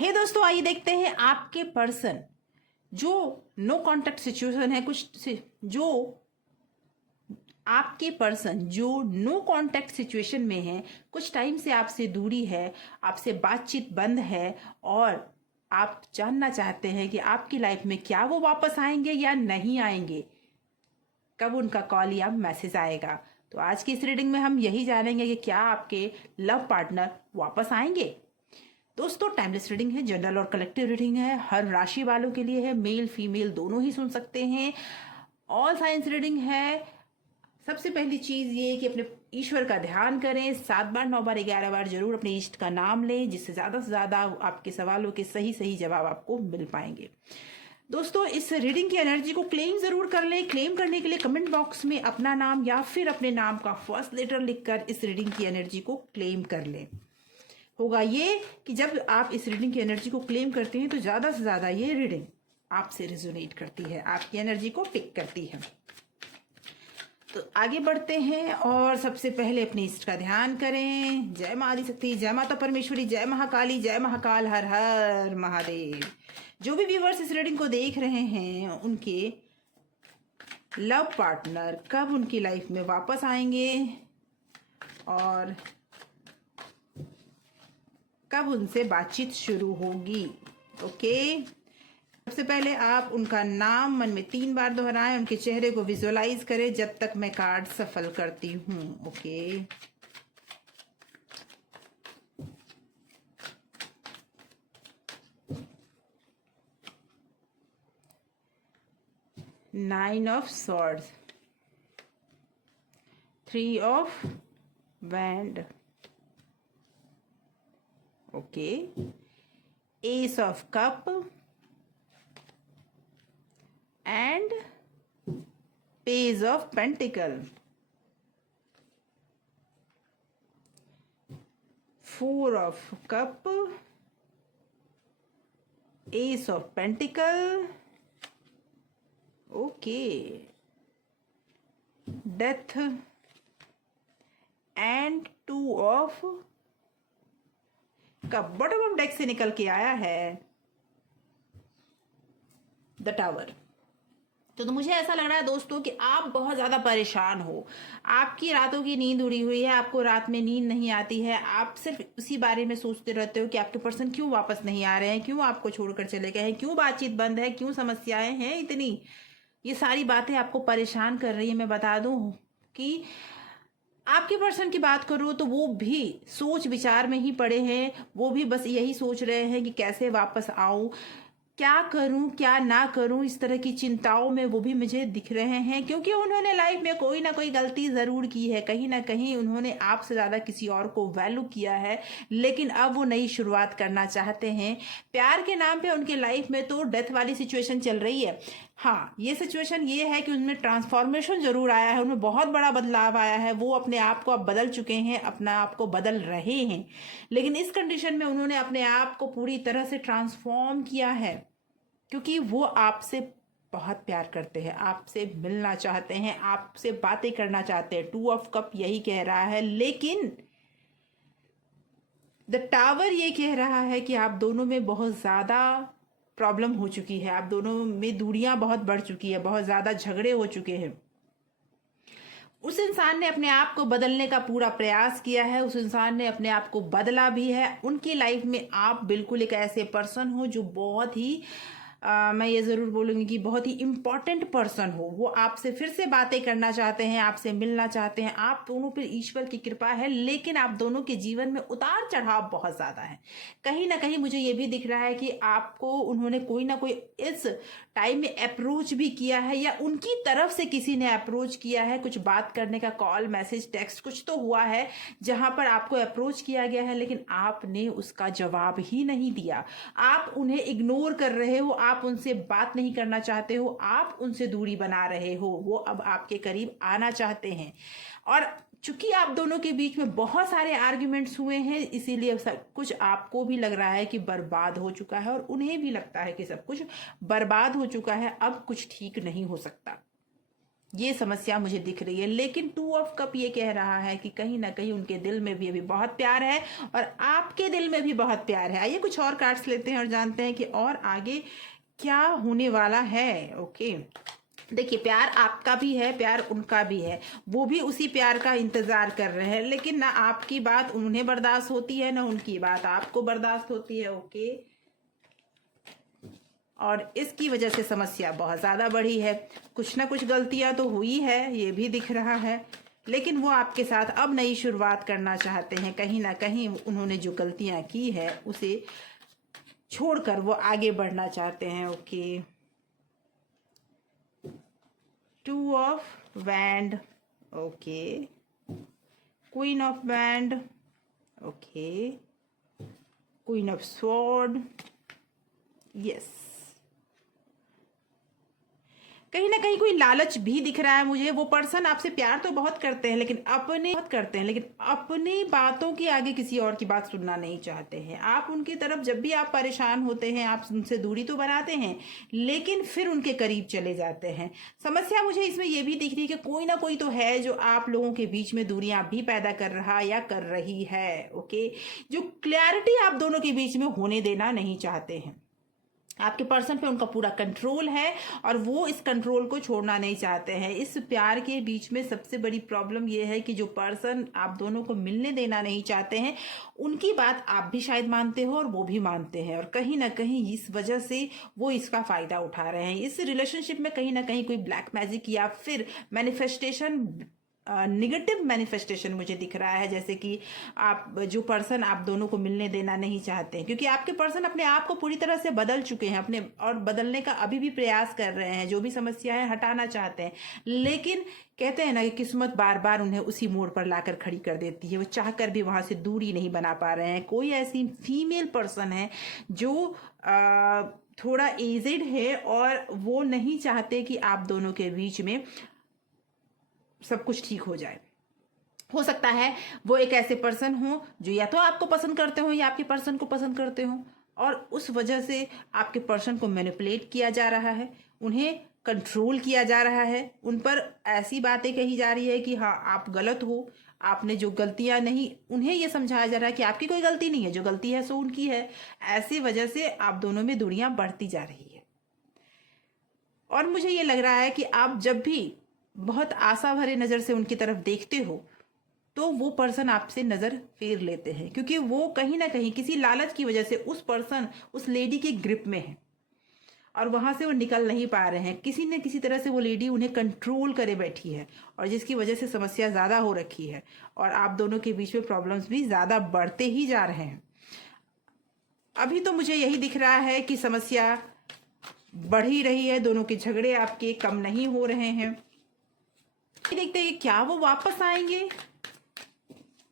हे दोस्तों, आइए देखते हैं आपके पर्सन जो नो कांटेक्ट सिचुएशन है, जो आपके पर्सन जो नो कांटेक्ट सिचुएशन में है, कुछ टाइम से आपसे दूरी है, आपसे बातचीत बंद है और आप जानना चाहते हैं कि आपकी लाइफ में क्या वो वापस आएंगे या नहीं आएंगे, कब उनका कॉल या मैसेज आएगा। तो आज की इस रीडिंग में हम यही जानेंगे कि क्या आपके लव पार्टनर वापस आएंगे। दोस्तों, टाइमलेस रीडिंग है, जनरल और कलेक्टिव रीडिंग है, हर राशि वालों के लिए है, मेल फीमेल दोनों ही सुन सकते हैं। ऑल साइंस रीडिंग है। सबसे पहली चीज ये कि अपने ईश्वर का ध्यान करें, 7 बार 9 बार 11 बार जरूर अपने इष्ट का नाम लें, जिससे ज्यादा से ज्यादा आपके सवालों के सही सही जवाब आपको मिल पाएंगे। दोस्तों, इस रीडिंग की एनर्जी को क्लेम जरूर कर लें। क्लेम करने के लिए कमेंट बॉक्स में अपना नाम या फिर अपने नाम का फर्स्ट लेटर लिखकर इस रीडिंग की एनर्जी को क्लेम कर लें। होगा ये कि जब आप इस रीडिंग की एनर्जी को क्लेम करते हैं तो ज़्यादा से ज़्यादा ये रीडिंग आपसे रिजोनेट करती है, आपकी एनर्जी को पिक करती है। तो आगे बढ़ते हैं और सबसे पहले अपने इष्ट का ध्यान करें। जय माँ आदिशक्ति, जय माता परमेश्वरी, जय महाकाली, जय महाकाल, हर हर महादेव। जो भी व्यूवर्स इस रीडिंग को देख रहे हैं, उनके लव पार्टनर कब उनकी लाइफ में वापस आएंगे और कब उनसे बातचीत शुरू होगी। ओके, सबसे पहले आप उनका नाम मन में 3 बार दोहराएं, उनके चेहरे को विजुअलाइज करें जब तक मैं कार्ड सफल करती हूँ। Okay, nine of swords, 3 of wand, okay, S of cup and page of pentacle, 4 of cup, S of pentacle, okay, death and 2 of cup. Bottom of deck से निकल के आया है द टावर। तो मुझे ऐसा लग रहा है दोस्तों कि आप बहुत ज्यादा परेशान हो, आपकी रातों की नींद उड़ी हुई है, आपको रात में नींद नहीं आती है, आप सिर्फ उसी बारे में सोचते रहते हो कि आपके पर्सन क्यों वापस नहीं आ रहे हैं, क्यों आपको छोड़कर चले गए हैं, क्यों बातचीत बंद है, क्यों समस्याएं हैं इतनी। ये सारी बातें आपको परेशान कर रही है। मैं बता दूं कि आपके पर्सन की बात करूँ तो वो भी सोच विचार में ही पड़े हैं, वो भी बस यही सोच रहे हैं कि कैसे वापस आऊं, क्या करूं क्या ना करूं, इस तरह की चिंताओं में वो भी मुझे दिख रहे हैं, क्योंकि उन्होंने लाइफ में कोई ना कोई गलती जरूर की है। कहीं ना कहीं उन्होंने आपसे ज्यादा किसी और को वैल्यू किया है, लेकिन अब वो नई शुरुआत करना चाहते हैं। प्यार के नाम पे उनके लाइफ में तो डेथ वाली सिचुएशन चल रही है। हाँ, ये सिचुएशन ये है कि उनमें ट्रांसफॉर्मेशन जरूर आया है, उनमें बहुत बड़ा बदलाव आया है, वो अपने आप को अब बदल चुके हैं, अपना आप को बदल रहे हैं। लेकिन इस कंडीशन में उन्होंने अपने आप को पूरी तरह से ट्रांसफॉर्म किया है, क्योंकि वो आपसे बहुत प्यार करते हैं, आपसे मिलना चाहते हैं, आपसे बातें करना चाहते हैं। 2 ऑफ कप यही कह रहा है, लेकिन द टावर ये कह रहा है कि आप दोनों में बहुत ज्यादा प्रॉब्लम हो चुकी है, आप दोनों में दूरियां बहुत बढ़ चुकी है, बहुत ज्यादा झगड़े हो चुके हैं। उस इंसान ने अपने आप को बदलने का पूरा प्रयास किया है, उस इंसान ने अपने आप को बदला भी है। उनकी लाइफ में आप बिल्कुल एक ऐसे पर्सन हो जो बहुत ही मैं ये ज़रूर बोलूँगी कि बहुत ही इम्पॉर्टेंट पर्सन हो। वो आपसे फिर से बातें करना चाहते हैं, आपसे मिलना चाहते हैं। आप दोनों पर ईश्वर की कृपा है, लेकिन आप दोनों के जीवन में उतार चढ़ाव बहुत ज़्यादा है। कहीं ना कहीं मुझे ये भी दिख रहा है कि आपको उन्होंने कोई ना कोई इस टाइम में अप्रोच भी किया है, या उनकी तरफ से किसी ने अप्रोच किया है। कुछ बात करने का कॉल मैसेज टेक्स्ट कुछ तो हुआ है जहां पर आपको अप्रोच किया गया है, लेकिन आपने उसका जवाब ही नहीं दिया। आप उन्हें इग्नोर कर रहे हो, आप उनसे बात नहीं करना चाहते हो, आप उनसे दूरी बना रहे हो। वो अब आपके करीब आना चाहते हैं, और चूंकि आप दोनों के बीच में बहुत सारे आर्ग्यूमेंट्स हुए हैं, इसीलिए सब कुछ आपको भी लग रहा है कि बर्बाद हो चुका है, और उन्हें भी लगता है कि सब कुछ बर्बाद हो चुका है, अब कुछ ठीक नहीं हो सकता। ये समस्या मुझे दिख रही है। लेकिन 2 ऑफ कप ये कह रहा है कि कहीं ना कहीं उनके दिल में भी अभी बहुत प्यार है और आपके दिल में भी बहुत प्यार है। आइए कुछ और कार्ड्स लेते हैं और जानते हैं कि और आगे क्या होने वाला है। ओके, देखिए, प्यार आपका भी है, प्यार उनका भी है। वो भी उसी प्यार का इंतजार कर रहे हैं, लेकिन ना आपकी बात उन्हें बर्दाश्त होती है ना उनकी बात आपको बर्दाश्त होती है। ओके, और इसकी वजह से समस्या बहुत ज़्यादा बढ़ी है। कुछ ना कुछ गलतियां तो हुई है, ये भी दिख रहा है, लेकिन वो आपके साथ अब नई शुरुआत करना चाहते हैं। कहीं ना कहीं उन्होंने जो गलतियां की है उसे छोड़कर वो आगे बढ़ना चाहते हैं। Okay, 2 of wand, okay, queen of wand, okay, queen of sword, yes. कहीं ना कहीं कोई लालच भी दिख रहा है मुझे। वो पर्सन आपसे प्यार तो बहुत करते हैं, लेकिन अपनी बातों की आगे किसी और की बात सुनना नहीं चाहते हैं। आप उनकी तरफ जब भी आप परेशान होते हैं, आप उनसे दूरी तो बनाते हैं, लेकिन फिर उनके करीब चले जाते हैं। समस्या मुझे इसमें यह भी दिख रही है कि कोई ना कोई तो है जो आप लोगों के बीच में दूरियां भी पैदा कर रहा या कर रही है। ओके, जो क्लैरिटी आप दोनों के बीच में होने देना नहीं चाहते हैं। आपके पर्सन पे उनका पूरा कंट्रोल है और वो इस कंट्रोल को छोड़ना नहीं चाहते हैं। इस प्यार के बीच में सबसे बड़ी प्रॉब्लम ये है कि जो पर्सन आप दोनों को मिलने देना नहीं चाहते हैं, उनकी बात आप भी शायद मानते हो और वो भी मानते हैं, और कहीं ना कहीं इस वजह से वो इसका फायदा उठा रहे हैं। इस रिलेशनशिप में कहीं ना कहीं कोई ब्लैक मैजिक या फिर मैनिफेस्टेशन, निगेटिव मैनिफेस्टेशन मुझे दिख रहा है। जैसे कि आप, जो पर्सन आप दोनों को मिलने देना नहीं चाहते हैं, क्योंकि आपके पर्सन अपने आप को पूरी तरह से बदल चुके हैं अपने, और बदलने का अभी भी प्रयास कर रहे हैं। जो भी समस्याएं हटाना चाहते हैं, लेकिन कहते हैं ना कि किस्मत बार बार उन्हें उसी मोड़ पर लाकर खड़ी कर देती है। वो चाहकर भी वहां से दूरी नहीं बना पा रहे हैं। कोई ऐसी फीमेल पर्सन है जो थोड़ा एजेड है और वो नहीं चाहते कि आप दोनों के बीच में सब कुछ ठीक हो जाए। हो सकता है वो एक ऐसे पर्सन हो जो या तो आपको पसंद करते हो या आपके पर्सन को पसंद करते हो, और उस वजह से आपके पर्सन को मैनिपुलेट किया जा रहा है, उन्हें कंट्रोल किया जा रहा है, उन पर ऐसी बातें कही जा रही है कि हाँ आप गलत हो, आपने जो गलतियां नहीं, उन्हें यह समझाया जा रहा है कि आपकी कोई गलती नहीं है, जो गलती है सो उनकी है। ऐसी वजह से आप दोनों में दूरियां बढ़ती जा रही है। और मुझे ये लग रहा है कि आप जब भी बहुत आशा भरे नजर से उनकी तरफ देखते हो तो वो पर्सन आपसे नजर फेर लेते हैं, क्योंकि वो कहीं ना कहीं किसी लालच की वजह से उस पर्सन, उस लेडी के ग्रिप में है और वहां से वो निकल नहीं पा रहे हैं। किसी न किसी तरह से वो लेडी उन्हें कंट्रोल करे बैठी है, और जिसकी वजह से समस्या ज्यादा हो रखी है और आप दोनों के बीच में प्रॉब्लम्स भी ज्यादा बढ़ते ही जा रहे हैं। अभी तो मुझे यही दिख रहा है कि समस्या बढ़ ही रही है, दोनों के झगड़े आपके कम नहीं हो रहे हैं। देखते हैं क्या वो वापस आएंगे,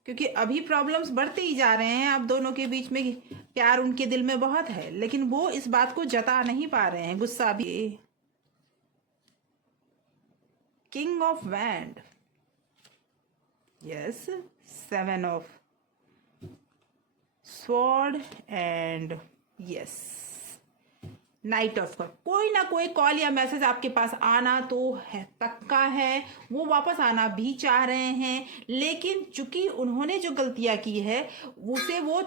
क्योंकि अभी प्रॉब्लम्स बढ़ते ही जा रहे हैं। आप दोनों के बीच में प्यार उनके दिल में बहुत है, लेकिन वो इस बात को जता नहीं पा रहे हैं, गुस्सा भी। King of wand, yes, 7 of sword and yes night of cup. कोई ना कोई कॉल या मैसेज आपके पास आना तो है, पक्का है। वो वापस आना भी चाह रहे हैं, लेकिन चूंकि उन्होंने जो गलतियां की है उसे वो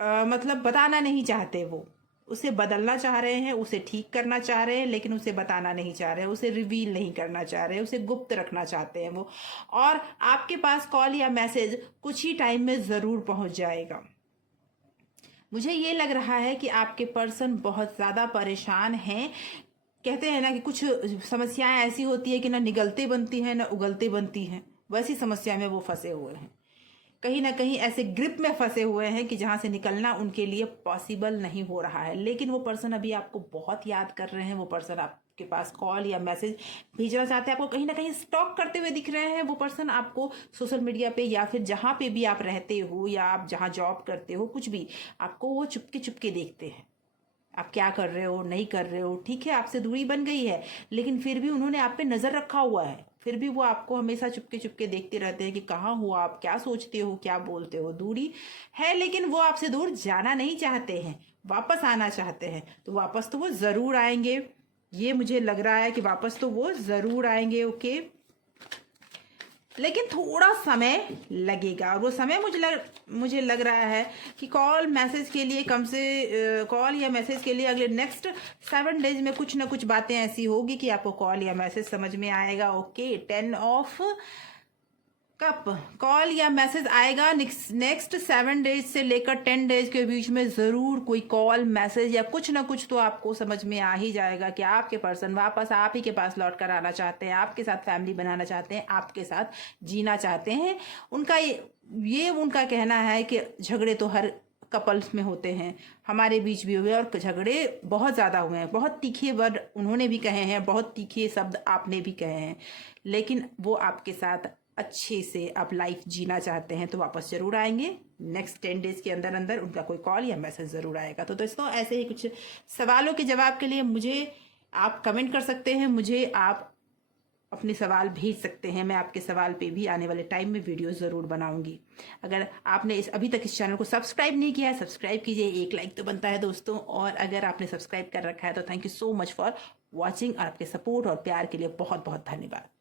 मतलब बताना नहीं चाहते। वो उसे बदलना चाह रहे हैं, उसे ठीक करना चाह रहे हैं, लेकिन उसे बताना नहीं चाह रहे हैं, उसे रिवील नहीं करना चाह रहे हैं, उसे गुप्त रखना चाहते हैं वो। और आपके पास कॉल या मैसेज कुछ ही टाइम में जरूर पहुंच जाएगा। मुझे ये लग रहा है कि आपके पर्सन बहुत ज़्यादा परेशान हैं। कहते हैं ना कि कुछ समस्याएं ऐसी होती है कि ना निगलते बनती हैं ना उगलते बनती हैं, वैसी समस्या में वो फंसे हुए हैं। कहीं ना कहीं ऐसे ग्रिप में फंसे हुए हैं कि जहां से निकलना उनके लिए पॉसिबल नहीं हो रहा है। लेकिन वो पर्सन अभी आपको बहुत याद कर रहे हैं। वो पर्सन आपके पास कॉल या मैसेज भेजना चाहते हैं, आपको कहीं ना कहीं स्टॉक करते हुए दिख रहे हैं। वो पर्सन आपको सोशल मीडिया पे या फिर जहां पे भी आप रहते हो या आप जहां जॉब करते हो, कुछ भी, आपको वो चुपके चुपके देखते हैं। आप क्या कर रहे हो, नहीं कर रहे हो। ठीक है, आपसे दूरी बन गई है, लेकिन फिर भी उन्होंने आप पे नजर रखा हुआ है। फिर भी वो आपको हमेशा चुपके चुपके देखते रहते हैं कि कहाँ हो आप, क्या सोचते हो, क्या बोलते हो। दूरी है, लेकिन वो आपसे दूर जाना नहीं चाहते हैं, वापस आना चाहते हैं। तो वापस तो वो जरूर आएंगे। ये मुझे लग रहा है कि वापस तो वो ज़रूर आएंगे। ओके, लेकिन थोड़ा समय लगेगा, और वो समय मुझे लग रहा है कि कॉल मैसेज के लिए कॉल या मैसेज के लिए अगले नेक्स्ट 7 डेज में कुछ ना कुछ बातें ऐसी होगी कि आपको कॉल या मैसेज समझ में आएगा। ओके, 10 ऑफ कप, कॉल या मैसेज आएगा नेक्स्ट 7 डेज से लेकर 10 डेज के बीच में। ज़रूर कोई कॉल मैसेज या कुछ ना कुछ तो आपको समझ में आ ही जाएगा कि आपके पर्सन वापस आप ही के पास लौट कर आना चाहते हैं, आपके साथ फैमिली बनाना चाहते हैं, आपके साथ जीना चाहते हैं। उनका ये उनका कहना है कि झगड़े तो हर कपल्स में होते हैं, हमारे बीच भी हुए और झगड़े बहुत ज़्यादा हुए हैं। बहुत तीखे वर्ड उन्होंने भी कहे हैं, बहुत तीखे शब्द आपने भी कहे हैं, लेकिन वो आपके साथ अच्छे से आप लाइफ जीना चाहते हैं तो वापस जरूर आएंगे। नेक्स्ट 10 डेज के अंदर अंदर उनका कोई कॉल या मैसेज ज़रूर आएगा। तो दोस्तों, ऐसे ही कुछ सवालों के जवाब के लिए मुझे आप कमेंट कर सकते हैं, मुझे आप अपने सवाल भेज सकते हैं। मैं आपके सवाल पे भी आने वाले टाइम में वीडियो ज़रूर बनाऊंगी। अगर आपने अभी तक इस चैनल को सब्सक्राइब नहीं किया है, सब्सक्राइब कीजिए, एक लाइक तो बनता है दोस्तों। और अगर आपने सब्सक्राइब कर रखा है तो thank you so much for watching, और आपके सपोर्ट और प्यार के लिए बहुत बहुत धन्यवाद।